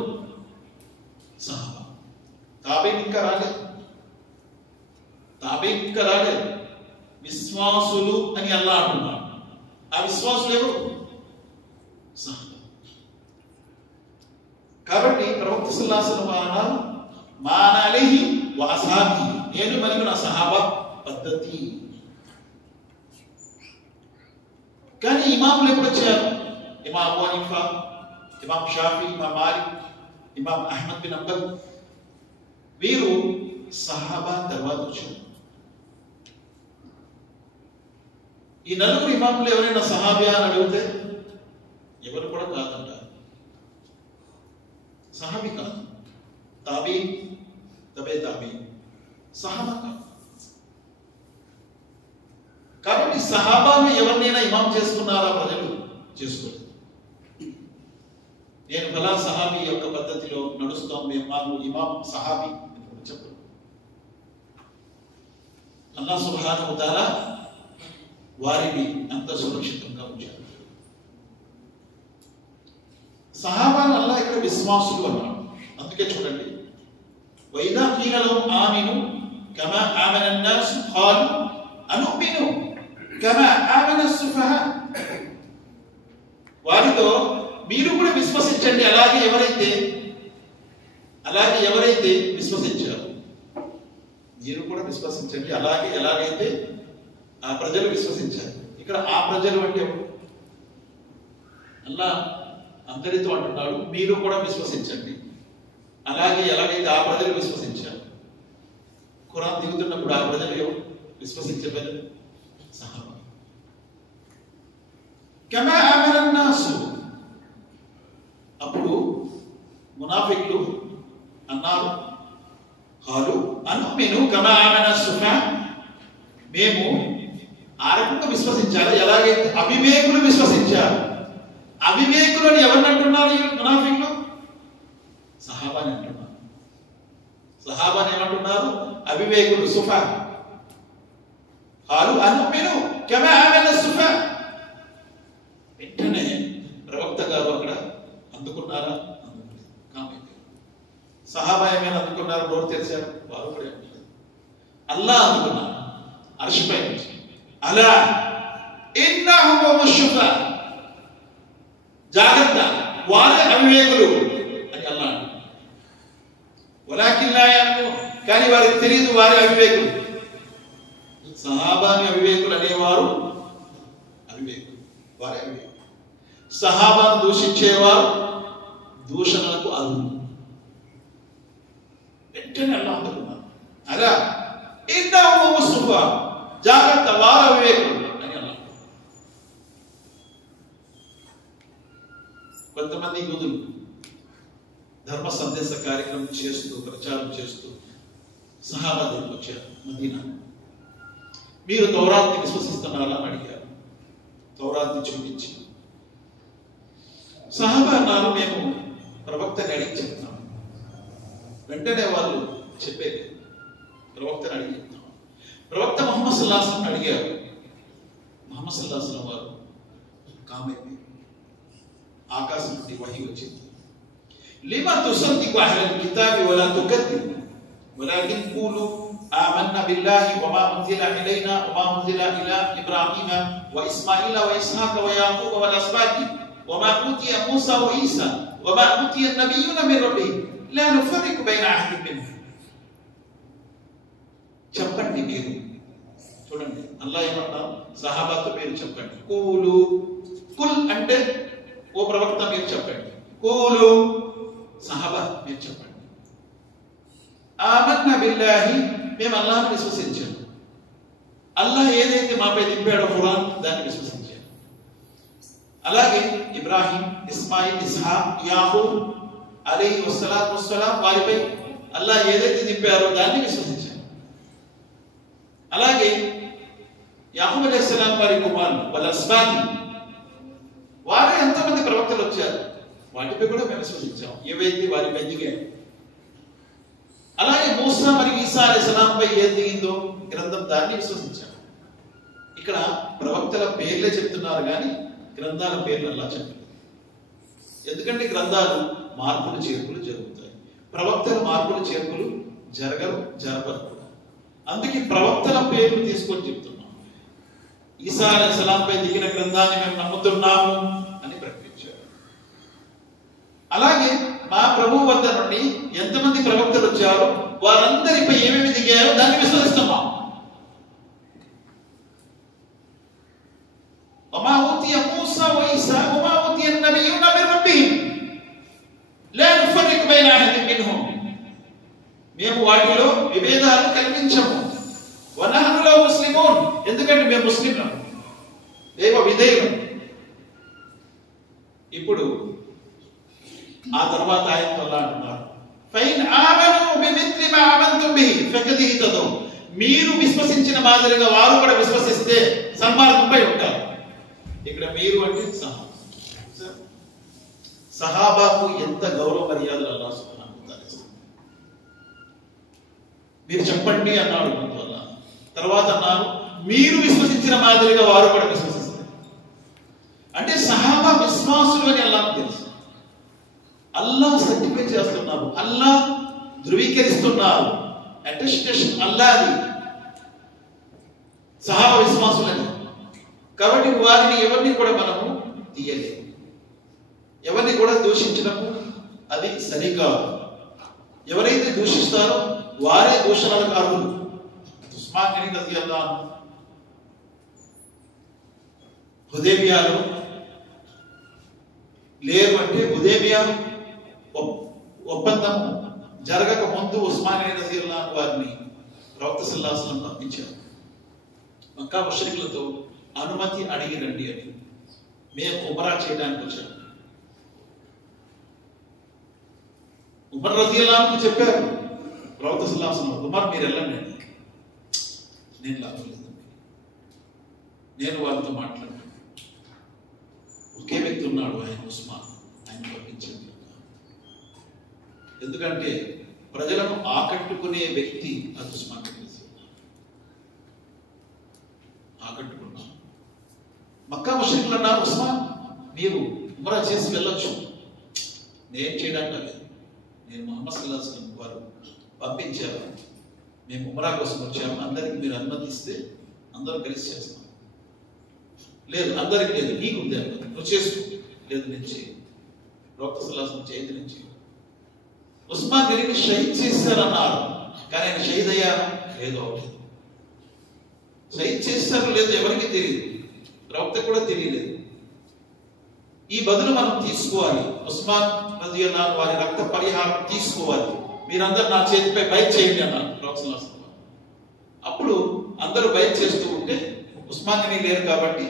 సహాబా. తాబీన్ ఇంకా రాలేదు, తాబీన్ ఇంకా రాలేదు. విశ్వాసులు అని అల్లా అంటున్నారు. ఆ విశ్వాసులు ఎవరు? సహాబా. కాబట్టి ప్రవక్త సల్లల్లాహు అలైహి వసల్లం అన్నారు, మా అనా అలైహి వ అస్హాబి, నేను మరియు నా సహాబా పద్ధతి. కానీ ఇమాములు ఎప్పుడు వచ్చారు? ఇమాం అబూ హనీఫా, ఇమాం షాఫీ, ఇమాం మాలిక్, ఇమాం అహ్మద్ బిన్ హంబల్, వీరు సహాబా తర్వాత వచ్చారు. ఈ నలుగురు ఇమాములు ఎవరైనా సహాబియా అని అడిగితే ఎవరు కూడా కాదంటారు. సహాబీ కాదు, తాబీ, తబే తాబీ, సహాబా కాదు. కాబట్టి సహాబాను ఎవరినైనా ఇమాం చేసుకున్నారా? ప్రజలు చేసుకోలేదు. నేను ఫలా సహాబీ యొక్క పద్ధతిలో నడుస్తాం, మేము మాకు ఇమాం సహాబీ అని చెప్పరు. అల్లాహ్ సుబ్హానహు వ తఆలా వారిని అంత సురక్షితంగా ఉంచారు. సహాబాను అల్లాహ్ ఇక్కడ విశ్వాసులు అన్నాడు. అందుకే చూడండి, వైదా ఖీల లహుం ఆమిను కమా ఆమన అన్నాస్ ఖాలు అనుమిను కమా ఆమన సుఫహా. వారితో మీరు కూడా విశ్వసించండి, అలాగే ఎవరైతే విశ్వసించారు మీరు కూడా విశ్వసించండి, ఎలాగైతే ఆ ప్రజలు విశ్వసించారు. ఇక్కడ ఆ ప్రజలు అంటే అల్లాహ్ అందరితో అంటున్నాడు, మీరు కూడా విశ్వసించండి, ఎలాగైతే ఆ ప్రజలు విశ్వసించారు. ఖురాన్ దిగుతున్నప్పుడు ఆ ప్రజలు ఎవరు? విశ్వసించే ప్రజలు సహాబా. కమా ఆమన అన్నాసు. అప్పుడు మునాఫిక్లు అన్నారు, ఖాలు అనుమిను కమా ఆమన సుఫహా, మేము ఆ రకంగా విశ్వసించాలి ఎలాగైతే అవివేకులు విశ్వసించారు. అవివేకులని ఎవరిని అంటున్నారు ఈ మునాఫిక్లు? సహాబాని అంటున్నారు. సహాబాని ఏమంటున్నారు? అవివేకులు, సుఫహా. ఖాలు అనుమిను కమా ఆమన సుఫహా. వెంటనే ప్రవక్త గారు అక్కడ అందుకున్నారా? సహాబా ఏమైనా అందుకున్నారు? నోరు తెరిచారు? వారు కూడా ఏమన్నారు? అల్లాహ్ అందుకున్నారు అర్ష్ పై నుంచి. అలా ఇన్నహుమ్ షుఫా, జాగ్రత్త వారే అవివేకులు అని అల్లాహ్ అంటున్నాడు. వలాకిన్ లా యఅలమూన్, కానీ వారికి తెలియదు వారే అవివేకులు. సహాబాని అవివేకులు అనేవారు అవివేకులు, వారే అవివేకులు. సహాబాను దూషించేవారు దూషణలకు అర్హులు. వెంటనే అల్లాహ్ అందుకున్నారు. అలా ఇన్నహుమ్ షుఫా, జాగ్రత్త వారు అవివేకులు అని అల్లాహ్. కొంతమంది యూదులు ధర్మ సందేశ కార్యక్రమం చేస్తూ ప్రచారం చేస్తూ సహాబా దగ్గరికి వచ్చారు మదీనా. మీరు తౌరాత్ని విశ్వసిస్తున్నారా అని అడిగారు. తౌరాత్ని చూపించి సహాబా అన్నారు, మేము ప్రవక్తని అడిగి చెప్తాం. వెంటనే వాళ్ళు చెప్పేది ప్రవక్తని అడిగి చెప్తాం. ప్రవక్త ముహమ్మద్ సల్లల్లాహు అలైహి వసల్లం అడిగారు. ముహమ్మద్ సల్లల్లాహు అలైహి వసల్లం వారు కామెత్తి ఆకాశం నుండి వహీ వచ్చింది. లిమా తుసద్దికు అహ్లల్ కితాబి వలా తుకద్దిబ్ వలాకిన్ ఖూలు ఆమన్నా బిల్లాహి వమా ఉంజిల ఇలైనా వమా ఉంజిల ఇలా ఇబ్రాహీమ వ ఇస్మాయిల వ ఇస్హాక వ యాకూబ వల్ అస్బాతి వమా ఊతియ మూసా వ ఈసా వమా ఊతియ నబియ్యున మిన్ రబ్బిహిం లా నుఫర్రికు బైన అహదిన్ మిన్హుం. చెప్పండి మీరు. చూడండి అల్లాహ్ ఏమంటారు? సహాబాతో మీరు చెప్పండి. కూలు, కుల్ అంటే ఓ ప్రవక్త మీరు చెప్పండి. కూలు, సహాబా మీరు చెప్పండి. ఆమన్నా బిల్లాహి, మేము అల్లాహ్ని విశ్వసించాము. అల్లాహ్ ఏదైతే మాపై దింపాడో ఖురాన్ దాన్ని విశ్వసించాము. అలాగే ఇబ్రాహీం, ఇస్మాయిల్, ఇస్హాక్, యాకూబ్ అలైహి వస్సలాతు వస్సలాం వారిపై అల్లాహ్ ఏదైతే దింపారో దాన్ని విశ్వసించాము. అలాగే యాకూబ్ అలైహిస్సలాం వారి కుమారులు వల్ అస్బాతి, వారు ఎంతమంది ప్రవక్తలు వచ్చారు వాటిపై కూడా మేము విశ్వసించాం, ఏవైతే వారిపై దిగారు. అలాగే మూసా మరియు ఈసా అలైహిస్సలాంపై ఏది దిగిందో గ్రంథం దాన్ని విశ్వసించాం. ఇక్కడ ప్రవక్తల పేర్లే చెప్తున్నారు కానీ గ్రంథాల పేర్లు అలా చెప్పలేదు. ఎందుకంటే గ్రంథాలు మార్పులు చేర్పులు జరుగుతాయి, ప్రవక్తల మార్పులు చేర్పులు జరపరు కూడా. అందుకే ప్రవక్తల పేర్లు తీసుకొని చెప్తున్నాం. ఈసా అలైహిస్సలాంపై దిగిన గ్రంథాన్ని మేము నమ్ముతున్నాము అని ప్రకటించారు. అలాగే మా ప్రభువు వద్ద నుండి ఎంతమంది ప్రవక్తలు వచ్చారో వారందరిపై ఏమేమి దిగారో దాన్ని విశ్వసిస్తున్నాం. వమా ఊతియ మూసా వ ఈసా వమా ఊతియ నబియ్యున మిన్ రబ్బిహిం లా నుఫర్రికు బైన అహదిన్ మిన్హుం, మేము వాటిలో విభేదాలు కల్పించము. వనహను లహు ముస్లిమూన్, ఎందుకంటే మేము ముస్లింలం, దేవ విధేయులం. ఇప్పుడు ఆ తర్వాత ఆయనతో అంటున్నారు, ఫైన్ ఆమను బిమిత్లి మా ఆమంతుం బిహి ఫకద్ ఇహ్తదౌ, మీరు విశ్వసించిన మాదిరిగా వారు కూడా విశ్వసిస్తే సన్మార్గంపై ఉంటారు. ఇక్కడ మీరు అంటే సహాబాకు ఎంత గౌరవ మర్యాదలు అల్లాహ్ సుబ్హానహు వ తఆలా ఇస్తారు. మీరు చెప్పండి అన్నాడు అల్లాహ్. తర్వాత అన్నారు మీరు విశ్వసించిన మాదిరిగా వారు కూడా విశ్వసిస్తారు. అంటే సహాబా విశ్వాసులు అని అల్లాహ్ తెలుసు. అల్లాహ్ సర్టిఫై చేస్తున్నారు, అల్లాహ్ ధృవీకరిస్తున్నారు. అటెస్టేషన్ అల్లాహ్ది, సహాబా విశ్వాసులని. కాబట్టి వారిని ఎవరిని కూడా మనము తీయలేము, ఎవరిని కూడా దూషించడము అది సరికాదు. ఎవరైతే దూషిస్తారో వారే దూషణలకు అర్హులు. ఉస్మాన్ గని రజియల్లాహు అన్హు హుదైబియాలో లేరు అంటే హుదైబియా ఒప్పందం జరగక ముందు ఉస్మాన్ గని రజియల్లాహు అన్హు వారిని ప్రవక్త సల్లల్లాహు అలైహి వసల్లం పంపించారు. మక్కా ముష్రికులతో అనుమతి అడిగి రండి అని, మేము ఉమరా చేయడానికి వచ్చాము. ఉమర్ రజియల్లాహు అన్హు చెప్పారు ప్రవక్త సల్లల్లాహు అలైహి వసల్లం, ఉమర్ మీరు వెళ్ళండి. నేను లాభం లేదండి, నేను వాళ్ళతో మాట్లాడాను. ఒకే వ్యక్తి ఉన్నాడు, ఆయన ఉస్మాన్, ఆయన పంపించండి. ఎందుకంటే ప్రజలను ఆకట్టుకునే వ్యక్తి అది ఉస్మాన్. ఆకట్టుకున్నాను. మక్కా ముష్రికులు అన్నారు, ఉస్మాన్ మీరు ఉమరా చేసి వెళ్ళొచ్చు, నేను చేయడానికి లేదు, నేను ముహమ్మద్ సల్లల్లాహు అలైహి వసల్లం వారు పంపించారు, మేము ఉమ్రా కోసం వచ్చాము, అందరికి మీరు అనుమతిస్తే అందరూ కలిసి చేస్తాం. లేదు అందరికి లేదు, నీకు ఉంది అనుమతి, నువ్వు చేసుకో. లేదు నేను చేయను. ప్రవక్త సల్లల్లాహు అలైహి వసల్లం చేయదు, నేను చేయను. ఉస్మాన్ గనీని షహీద్ చేశారన్నారు, కానీ ఆయన షహీద్ అయ్యారా? లేదు, అవలేదు. షహీద్ చేశారు లేదు ఎవరికి తెలియదు, ప్రవక్త కూడా తెలియలేదు. ఈ బదులు మనం తీసుకోవాలి. ఉస్మాన్ రజియల్లాహు అన్హు వారి రక్త పరిహారం తీసుకోవాలి. మీరందరూ నా చేతిపై బైట్ చేయండి అన్నారు ప్రవక్త సల్లల్లాహు అలైహి వసల్లం. అప్పుడు అందరూ బైట్ చేస్తూ ఉంటే ఉస్మాన్ గనీ లేరు కాబట్టి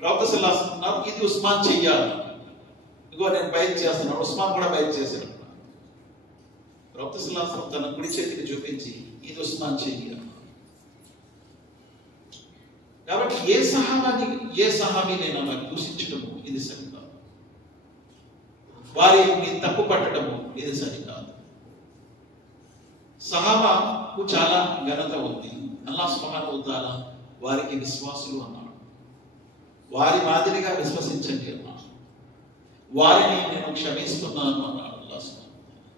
ప్రవక్త సల్లల్లాహు అలైహి వసల్లం అన్నారు, ఇది ఉస్మాన్ చెయ్యాలి. ఇగో నేను బైట్ చేస్తున్నాను. ఉస్మాన్ కూడా బైట్ చేశాడు. ప్రవక్త సల్లల్లాహు అలైహి వసల్లం తన కుడి చేతిని చూపించి ఇది ఉస్మాన్ చెయ్యాలి. కాబట్టి ఏ సహాబీనైనా వారిని దూషించడము ఇది సరికాదు, వారిని తప్పు పట్టడము ఇది సరికాదు. సహాబాకు చాలా ఘనత ఉంది. అల్లాహ్ సుబ్హానహు వ తఆలా వారికి విశ్వాసులు అన్నాడు. వారి మాదిరిగా విశ్వసించండి అన్నాడు. వారిని నేను క్షమిస్తున్నాను అన్నాడు అల్లాహ్ సుబ్హానహు వ తఆలా.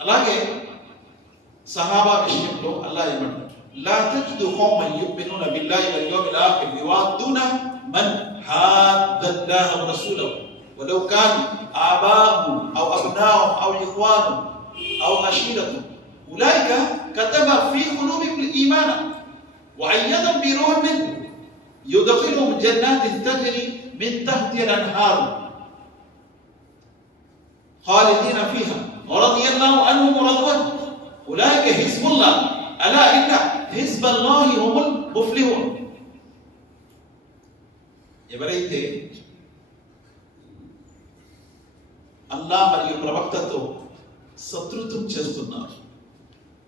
అలాగే సహాబా విషయంలో అల్లాహ్ ఏమంటాడు, لا تجد قوما يؤمنون بالله واليوم الآخر يوادون من حاد الله ورسوله ولو كان آباؤهم أو أبناؤهم أو إخوانهم أو عشيرتهم أولئك كتب في قلوبهم الإيمان وأيدهم بروح منه يدخلهم جنات تجري من تحتها الأنهار خالدين فيها ورضي الله عنهم ورضوا عنه أولئك حزب الله ألا إن حزب الله هم المفلحون. ఎవరైతే అల్లాహ్ మరియు ప్రవక్తతో శత్రుత్వం చేస్తున్నారు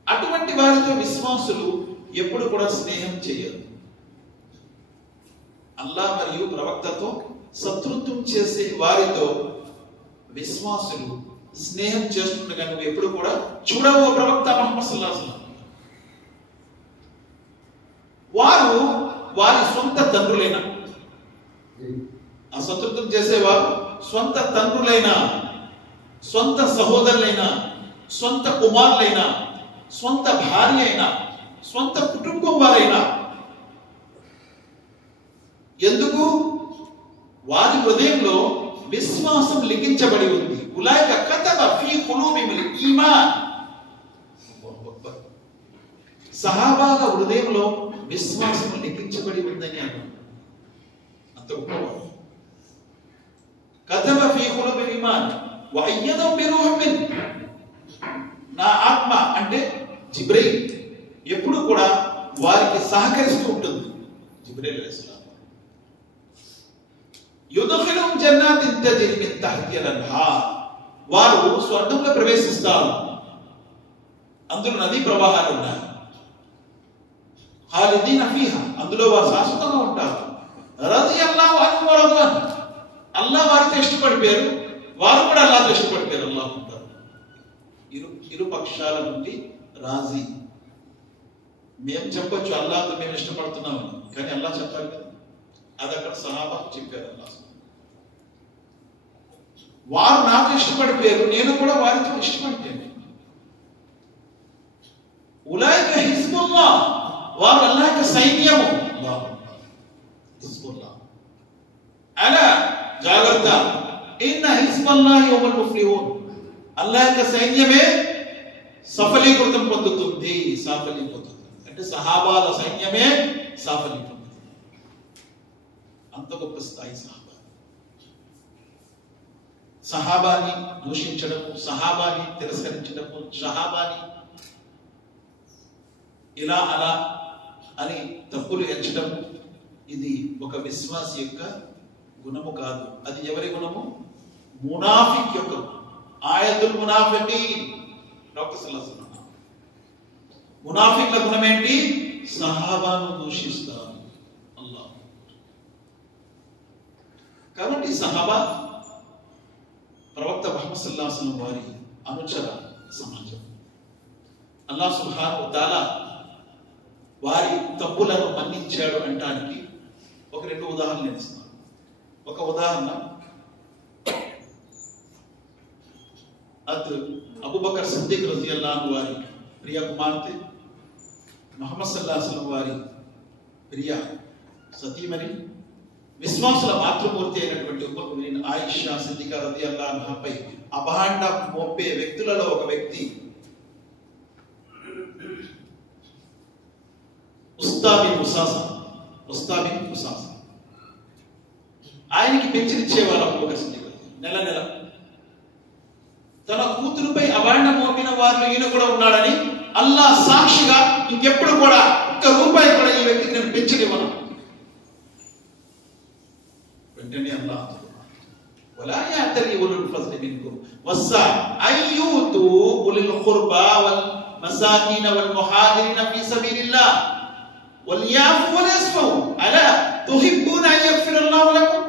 అటువంటి వారితో విశ్వాసులు ఎప్పుడు కూడా స్నేహం చేయరు. అల్లాహ్ మరియు ప్రవక్తతో శత్రుత్వం చేసే వారితో విశ్వాసులు స్నేహం చేస్తుండగా నువ్వు ఎప్పుడు కూడా చూడవు. ప్రవక్త ముహమ్మద్ సల్లల్లాహు అలైహి వసల్లం వారు వారి సొంత తండ్రులైన, ఆ శత్రుత్వం చేసేవారు సొంత తండ్రులైన, సొంత సహోదరులైన, సొంత కుమారులైన, సొంత భార్య అయినా, సొంత కుటుంబం వారైనా, ఎందుకు వారి హృదయంలో విశ్వాసం లిఖించబడి ఉంది. ఉలైక కతబ ఫీ ఖులూబిహిల్ ఈమాన్. సహాబాల హృదయంలో విశ్వాసం లిఖించబడి ఉందని అన్నాడు. అంత గొప్పవాడు. కతబ ఫీ ఖులూబిహిల్ ఈమాన్ వ అయ్యదహు బిరూహిన్ మిన్. నా ఆత్మ అంటే జిబ్రీల్ ఎప్పుడు కూడా వారికి సహకరిస్తూ ఉంటుంది. జిబ్రీల్ అలైహిస్సలాం యుద్ఖిలుహుం జన్నాతిన్ తజ్రీ మిన్ తహ్తిహల్ అన్హార్. వారు స్వర్గంలో ప్రవేశిస్తారు, అందులో నదీ ప్రవాహాలు ఉన్నాయి. ఖాలిదీన ఫీహా, అందులో వారు శాశ్వతంగా ఉంటారు. రజియల్లాహు అన్హు వ రضوا عنه. అల్లాహ్ వారితో ఇష్టపడిపోయారు, వారు కూడా అల్లాహ్తో ఇష్టపడిపోయారు. అల్లాహ్ ఉంటారు. ఇరు పక్షాల నుండి రాజీ. మేము చెప్పొచ్చు అల్లాహ్తో మేము ఇష్టపడుతున్నామని, కానీ అల్లాహ్ చెప్పాలి కదా. అది అక్కడ సహాబా చెప్పారు. అల్లాహ్ వారు నాకు ఇష్టపడిపోయారు, నేను కూడా వారితో ఇష్టపడిపోయాను. ఉలైక హిజ్బుల్లాహ్, వారు అల్లాహ్ యొక్క సైన్యము. హిజ్బుల్లాహ్ అలా జాగ్రత్త, ఇన్న హిజ్బుల్లాహి హుముల్ ముఫ్లిహూన్. అల్లాహ్ యొక్క సైన్యమే సఫలీకృతం పొందుతుంది. సాఫల్యం పొందుతుంది అంటే సహాబాల సైన్యమే సాఫల్యం పొందుతుంది. అంత గొప్ప స్థాయి సహాబా. సహాబాని దూషించడము, సహాబాని తిరస్కరించడము, సహాబాని ఇలా అలా అని తప్పులు ఎంచడము, ఇది ఒక విశ్వాసి యొక్క గుణము కాదు. అది ఎవరి గుణము? మునాఫిక్ యొక్క. ఆయతుల్ మునాఫికీన్ ప్రవక్త సల్లల్లాహు అలైహి వసల్లం. మునాఫిక్ల గుణం ఏంటి? సహాబాను దూషిస్తారు. అల్లాహ్. కాబట్టి సహాబా ప్రవక్త ముహమ్మద్ సల్లల్లాహు అలైహి వసల్లం వారి అనుచర సమాజం. అల్లాహ్ సుబ్హానహు వ తఆలా వారి తప్పులను మన్నించాడు అనడానికి ఒక రెండు ఉదాహరణలు ఇస్తున్నాను. ఒక ఉదాహరణ, అత్ అబూబకర్ సిద్దిక్ రజియల్లాహు అన్హు వారి ప్రియ కుమార్తె, ముహమ్మద్ సల్లల్లాహు అలైహి వసల్లం వారి ప్రియ సతీమణి, విశ్వాసుల మాతృమూర్తి అయినటువంటి ఉమ్మul ముమినీన్ ఆయిషా సిద్దికా రజియల్లాహు అన్హాపై అభాండం మోపే వ్యక్తులలో ఒక వ్యక్తి ఉస్తాబిన్ ఉసాసా. ఆయనకి పెంచినిచ్చేవారు అబూబకర్ సిద్దిక్ నెల నెల. తన కూతురుపై అభాండం మోపిన వారిలో ఈయన కూడా ఉన్నాడని అల్లాహ్ సాక్షిగా ఇంకెప్పుడు కూడా ఒక్క రూపాయి కూడా ఈ వ్యక్తికి నేను పెంచనివ్వను. వెంటనే అల్లాహ్ వలా యాతలి ఉలుల్ ఫజ్లి మిన్కుమ్ వస్సా అయ్యూతు ఉలిల్ ఖుర్బా వల్ మసాకీన వల్ ముహాజిరిన ఫీ సబీలిల్లాహ్ వల్ యాఫు వల్ యస్ఫు అలా తుహిబ్బూన అన్ యగ్ఫిరల్లాహు లకుమ్.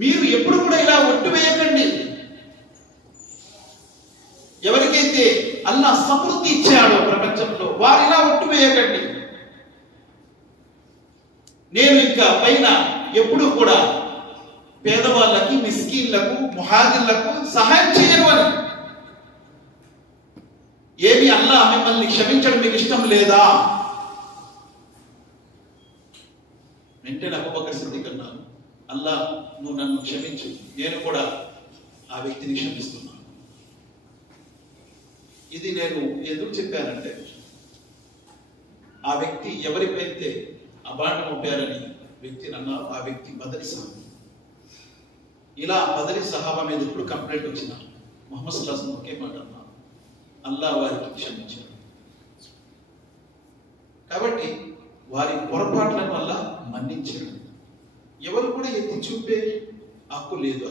మీరు ఎప్పుడు కూడా ఇలా ఒట్టు వేయకండి. ఎవరికైతే అల్లాహ్ సమృద్ధి ఇచ్చాడో ప్రపంచంలో వారు ఇలా ఒట్టు వేయకండి. నేను ఇంకా పైన ఎప్పుడు కూడా పేదవాళ్ళకి, మిస్కీన్లకు, ముహాజిర్లకు సహాయం చేయను అని. ఏమి అల్లాహ్ మిమ్మల్ని క్షమించడం మీకు ఇష్టం లేదా? వెంటనే అబూబకర్ సిద్దిక్ అన్నారు, అల్లాహ్ నువ్వు నన్ను క్షమించు, నేను కూడా ఆ వ్యక్తిని క్షమిస్తున్నాను. ఇది నేను ఎందుకు చెప్పానంటే, ఆ వ్యక్తి ఎవరిపైతే అభాండం మోపారని వ్యక్తిని అన్నారు, ఆ వ్యక్తి బదరి సహాబా. ఇలా బదరి సహాబా మీద ఎప్పుడు కంప్లైంట్ వచ్చినా ముహమ్మద్ సల్లల్లాహు అలైహి వసల్లం ఒకే మాట అన్నారు, అల్లాహ్ వారికి క్షమించారు. కాబట్టి వారి పొరపాట్ల వల్ల మన్నించాడు. ఎవరు కూడా ఎత్తి చూపే హక్కు లేదు.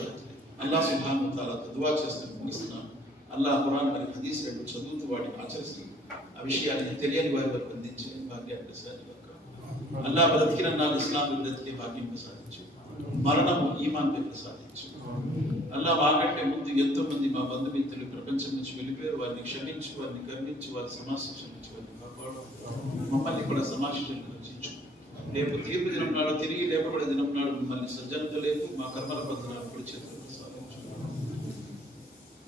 అల్లాహ్ సుబ్హానహు వ తఆలా దుఆ చేస్తూ ముగిస్తున్నాను. అల్లాహ్ ఖురాన్ మరియు హదీస్ రెండు చదువుతూ వాటిని ఆచరిస్తూ ఆ విషయాన్ని తెలియని వారి వరకు అందించే భాగ్యాన్ని ప్రసాదించు. అల్లాహ్ బ్రతికిన నాడు ఇస్లాం బ్రతికే భాగ్యం ప్రసాదించు, మరణము ఈమాన్పై ప్రసాదించు. అల్లాహ్ మాకంటే ముందు ఎంతో మంది మా బంధుమిత్రులు ప్రపంచం నుంచి వెళ్ళిపోయారు. వారిని క్షమించు, వారిని కరుణించు, వారి సమాశించు, వారిని కాపాడు. మమ్మల్ని కూడా సమాశించు, రక్షించు. రేపు తీర్పు దినం నాడు, తిరిగి లేపబడే దినం నాడు మిమ్మల్ని సజ్జనత లేదు మా కర్మల బంధనాలు కూడా చేతులు ప్రసాదించు.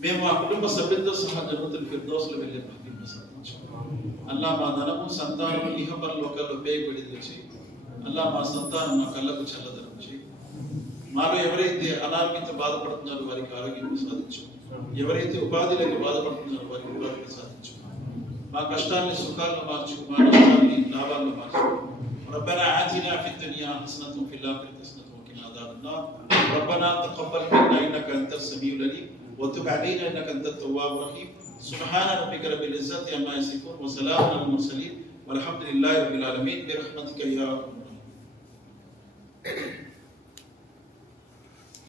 మేము మా కుటుంబ సభ్యులతో సహా జన్నతుల్ ఫిర్దౌస్లో వెళ్ళే భాగ్యం ప్రసాదించు. అల్లాహ్ మా ధనము, సంతానము ఇహపర లోకాల్లో ఉపయోగపడి వచ్చి అల్లాహ్ మా సంతానం మా కళ్ళకు చల్లదనం చేయి. మాలో ఎవరైతే అనారోగ్యంతో బాధపడుతున్నారో వారికి ఆరోగ్యం ప్రసాదించు. ఎవరైతే ఉపాధి లేక బాధపడుతున్నారో వారికి ఉపాధి ప్రసాదించు. మా కష్టాన్ని సుఖాలను మార్చు, మా నష్టాన్ని లాభాలను మార్చు. ربنا آتنا في الدنيا حسنة وفي الآخرة حسنة وقنا عذاب النار. ربنا تقبل منا إنك أنت السميع العليم وتب علينا إنك أنت التواب الرحيم. سبحان ربك رب العزة عما يصفون وسلام على المرسلين والحمد لله رب العالمين برحمتك يا